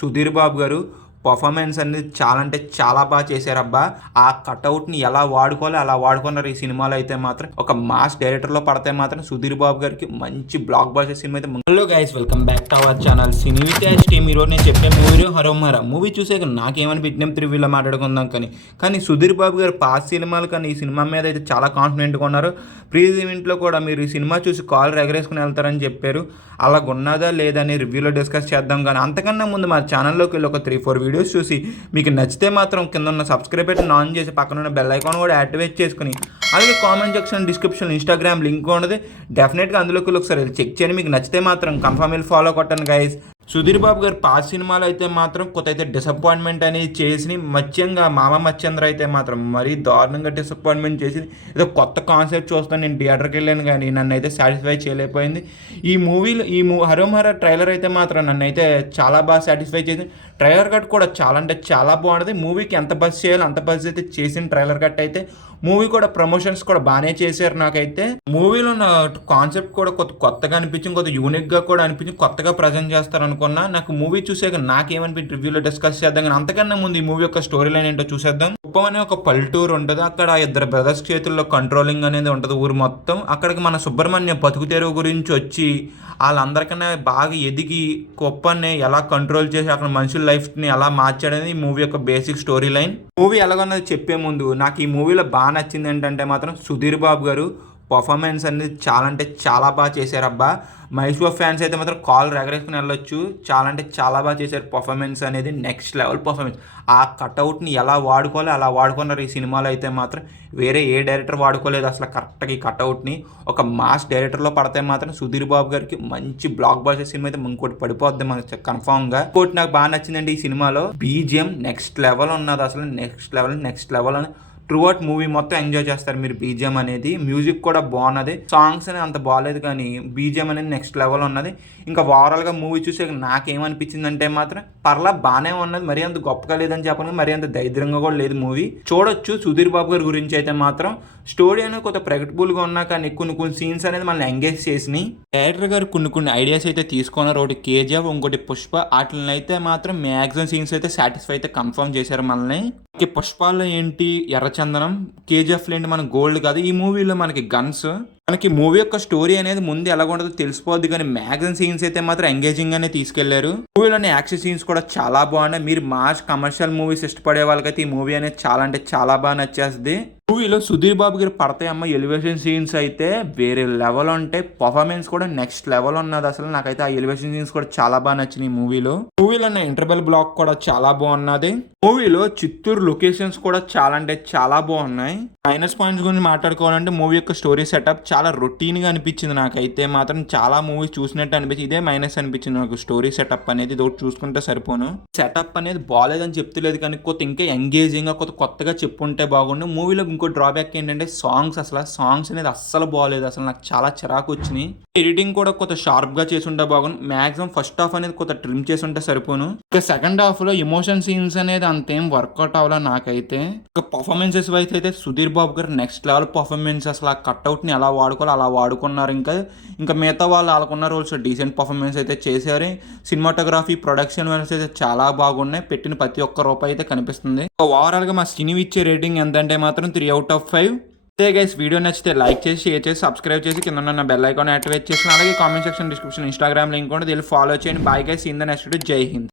సుధీర్ బాబు గారు పర్ఫార్మెన్స్ అనేది చాలా అంటే చాలా బాగా చేశారబ్బా. ఆ కటౌట్ని ఎలా వాడుకోవాలో అలా వాడుకున్నారు ఈ సినిమాలో. అయితే మాత్రం ఒక మాస్ డైరెక్టర్లో పడితే మాత్రం సుధీర్ బాబు గారికి మంచి బ్లాక్ బస్టర్ సినిమా అయితే. Hello guys, welcome back to our channel cine with team. ఈరోజు నేను చెప్పే మూవీ హరోమరా మూవీ చూసాక నాకేమని బిట్నేం రివ్యూలో మాట్లాడుకుందాం కానీ సుధీర్ బాబు గారు పాస్ సినిమాలు కానీ ఈ సినిమా మీద అయితే చాలా కాన్ఫిడెంట్గా ఉన్నారు. ప్రీ ఈవెంట్లో కూడా మీరు ఈ సినిమా చూసి కాల్ ఎగరేసుకుని వెళ్తారని చెప్పారు. అలా ఉన్నదా లేదని రివ్యూలో డిస్కస్ చేద్దాం. కానీ అంతకన్నా ముందు మా ఛానల్లోకి వెళ్ళి ఒక 3-4 వీడియోస్ చూసి మీకు నచ్చితే మాత్రం కింద ఉన్న సబ్స్క్రైబ్ బటన్ ఆన్ చేసి పక్కన ఉన్న బెల్ ఐకాన్ కూడా యాక్టివేట్ చేసుకుని, అలాగే comment section description Instagram link ఉన్నది, డెఫినెట్గా అందులోకి వెళ్ళి ఒకసారి చెక్ చేయండి. మీకు నచ్చితే మాత్రం కన్ఫర్మ్ వెళ్ళి ఫాలో కొట్టండి గైస్. సుధీర్ బాబు గారు పాస్ సినిమాలో అయితే మాత్రం కొత్త అయితే డిసప్పాయింట్మెంట్ అనేది చేసి ముఖ్యంగా మామ మచ్చంద్ర అయితే మాత్రం మరీ దారుణంగా డిసప్పాయింట్మెంట్ చేసి ఏదో కొత్త కాన్సెప్ట్ చూస్తాను నేను థియేటర్కి వెళ్ళాను కానీ నన్ను అయితే సాటిస్ఫై చేయలేకపోయింది. ఈ మూవీలో హరోమరా ట్రైలర్ అయితే మాత్రం నన్ను అయితే చాలా బాగా సాటిస్ఫై చేసింది. ట్రైలర్ కట్ కూడా చాలా అంటే చాలా బాగుంటుంది. మూవీకి ఎంత బస్ చేయాలో అంత బస్ అయితే చేసిన ట్రైలర్ కట్ అయితే. మూవీ కూడా ప్రమోషన్స్ కూడా బాగానే చేశారు. నాకైతే మూవీలో ఉన్న కాన్సెప్ట్ కూడా కొత్తగా అనిపించింది, కొత్త యూనిక్గా కూడా అనిపించింది, కొత్తగా ప్రజెంట్ చేస్తారు అనుకున్నా. నాకు మూవీ చూసాక నాకేమనిపించి రివ్యూలో డిస్కస్ చేద్దాం. కానీ అంతకన్నా ముందు ఈ మూవీ యొక్క స్టోరీ లైన్ ఏంటో చూసేద్దాం. కుప్పం అనే ఒక పల్లెటూరు ఉంటుంది. అక్కడ 2 బ్రదర్స్ చేతుల్లో కంట్రోలింగ్ అనేది ఉంటుంది ఊరు మొత్తం. అక్కడికి మన సుబ్రహ్మణ్యం బతుకు తెరువు గురించి వచ్చి వాళ్ళందరికన్నా బాగా ఎదిగి కుప్పాన్ని ఎలా కంట్రోల్ చేసి అక్కడ మనుషుల లైఫ్ని ఎలా మార్చాడనేది ఈ మూవీ యొక్క బేసిక్ స్టోరీ లైన్. మూవీ ఎలాగన్నది చెప్పే ముందు నాకు ఈ మూవీలో బాగా నచ్చింది ఏంటంటే మాత్రం సుధీర్ బాబు గారు పర్ఫార్మెన్స్ అనేది చాలా అంటే చాలా బాగా చేశారబ్బా. మహేష్ బాబు ఫ్యాన్స్ అయితే మాత్రం కాల్ ఎగరేసుకుని వెళ్ళొచ్చు. చాలా అంటే చాలా బాగా చేశారు. పర్ఫార్మెన్స్ అనేది నెక్స్ట్ లెవెల్ పర్ఫార్మెన్స్. ఆ కటౌట్ని ఎలా వాడుకోవాలో అలా వాడుకున్నారు ఈ సినిమాలో. అయితే మాత్రం వేరే ఏ డైరెక్టర్ వాడుకోలేదు అసలు కరెక్ట్గా ఈ కటౌట్ని. ఒక మాస్ డైరెక్టర్లో పడితే మాత్రం సుధీర్ బాబు గారికి మంచి బ్లాక్ బస్టర్ సినిమా అయితే ఇంకోటి పడిపోద్ది మనకి కన్ఫామ్గా. ఇంకోటి నాకు బాగా నచ్చిందండి ఈ సినిమాలో బీజిఎం నెక్స్ట్ లెవెల్ ఉన్నది. అసలు నెక్స్ట్ లెవెల్ అని త్రూ అవుట్ మూవీ మొత్తం ఎంజాయ్ చేస్తారు మీరు. బీజిఎం అనేది మ్యూజిక్ కూడా బాగున్నది. సాంగ్స్ అనేది అంత బాగాలేదు కానీ బీజిఎం అనేది నెక్స్ట్ లెవెల్ ఉన్నది. ఇంకా ఓవరాల్గా మూవీ చూసే నాకేమనిపించింది అంటే మాత్రం పర్లా బాగానే ఉన్నది. మరీ అంత గొప్పగా లేదని చెప్పను, మరీ అంత దరిద్రంగా కూడా లేదు మూవీ. చూడొచ్చు. సుధీర్ బాబు గారి గురించి అయితే మాత్రం స్టోరీ అనేది కొంత ప్రెడిక్టబుల్గా ఉన్నా కానీ కొన్ని సీన్స్ అనేది మనల్ని ఎంగేజ్ చేసినాయి. డైరెక్టర్ గారు కొన్ని ఐడియాస్ అయితే తీసుకున్నారు. ఒకటి కేజీఎఫ్, ఇంకోటి పుష్ప. వాటిని అయితే మాత్రం మ్యాక్సిమం సీన్స్ అయితే సాటిస్ఫై అయితే కన్ఫర్మ్ చేశారు మనల్ని. పుష్పాల్లో ఏంటి ఎర్రచందనం, కేజీఎఫ్లో ఏంటి మన గోల్డ్ కాదు. ఈ మూవీలో మనకి గన్స్. మనకి మూవీ యొక్క స్టోరీ అనేది ముందు ఎలా ఉంటుందో తెలిసిపోద్ది కానీ మ్యాక్సిమం సీన్స్ అయితే మాత్రం ఎంగేజింగ్ గానే తీసుకెళ్లారు. మూవీలోని యాక్షన్ సీన్స్ కూడా చాలా బాగున్నాయి. మీరు మాస్ కమర్షియల్ మూవీస్ ఇష్టపడే వాళ్ళకైతే ఈ మూవీ అనేది చాలా అంటే చాలా బాగా నచ్చేస్తుంది. మూవీలో సుధీర్ బాబు గారు పడతాయమ్మ ఎలివేషన్ సీన్స్ అయితే వేరే లెవెల్ ఉంటాయి. పర్ఫార్మెన్స్ కూడా నెక్స్ట్ లెవెల్ ఉన్నది. అసలు నాకైతే ఆ ఎలివేషన్ సీన్స్ కూడా చాలా బాగా నచ్చినాయి మూవీలో ఉన్న ఇంటర్వెల్ బ్లాక్ కూడా చాలా బాగున్నది. మూవీలో చిత్తూరు లొకేషన్స్ కూడా చాలా అంటే చాలా బాగున్నాయి. మైనస్ పాయింట్స్ గురించి మాట్లాడుకోవాలంటే మూవీ యొక్క స్టోరీ సెటప్ చాలా రొటీన్ గా అనిపించింది. నాకైతే మాత్రం చాలా మూవీస్ చూసినట్టు అనిపించింది. ఇదే మైనస్ అనిపించింది నాకు. స్టోరీ సెటప్ అనేది ఇదొకటి చూసుకుంటే సరిపోను. సెటప్ అనేది బాగాలేదని చెప్తలేదు కానీ ఇంకా ఎంగేజింగ్ గా కొత్తగా చెప్పుంటే బాగుండు. మూవీలో ఇంకో డ్రాబ్యాక్ ఏంటంటే సాంగ్స్. అసలు సాంగ్స్ అనేది అస్సలు బాగాలేదు. అసలు నాకు చాలా చిరాకు వచ్చినాయి. ఎడిటింగ్ కూడా కొంత షార్ప్ గా చేసి ఉంటే బాగుంది. మాక్సిమం ఫస్ట్ హాఫ్ అనేది కొంత ట్రిమ్ చేసి ఉంటే సరిపోను. ఇక సెకండ్ హాఫ్ లో ఎమోషన్ సీన్స్ అనేది అంతేం వర్కౌట్ అవ్వాల నాకైతే. ఇక పర్ఫార్మెన్సెస్ వైజ్ అయితే సుధీర్ బాబు గారు నెక్స్ట్ లెవెల్ పర్ఫార్మెన్స్. అసలు ఆ కట్అవుట్ ని ఎలా వాడుకోవాలి అలా వాడుకున్నారు. ఇంకా మిగతా వాళ్ళు వాళ్ళకున్న రోల్స్ డీసెంట్ పర్ఫార్మెన్స్ అయితే చేశారు. సినిమాటోగ్రఫీ, ప్రొడక్షన్ వాల్యూస్ అయితే చాలా బాగున్నాయి. పెట్టిన ప్రతి ఒక్క రూపాయి అయితే కనిపిస్తుంది. ఓవరాల్ గా మా సినీ ఇచ్చే రేటింగ్ ఎంత అంటే మాత్రం 3/5. అయితే గైస్ వీడియో నచ్చితే లైక్ చేసి, షేర్ చేసి, సబ్స్క్రైబ్ చేసి, కింద ఉన్న బెల్ ఐకాన్ యాక్టివేట్ చేసి, అలాగే comment section description Instagram link కూడా ఫాలో చేయండి. Bye guys, in the next video. జై హింద్.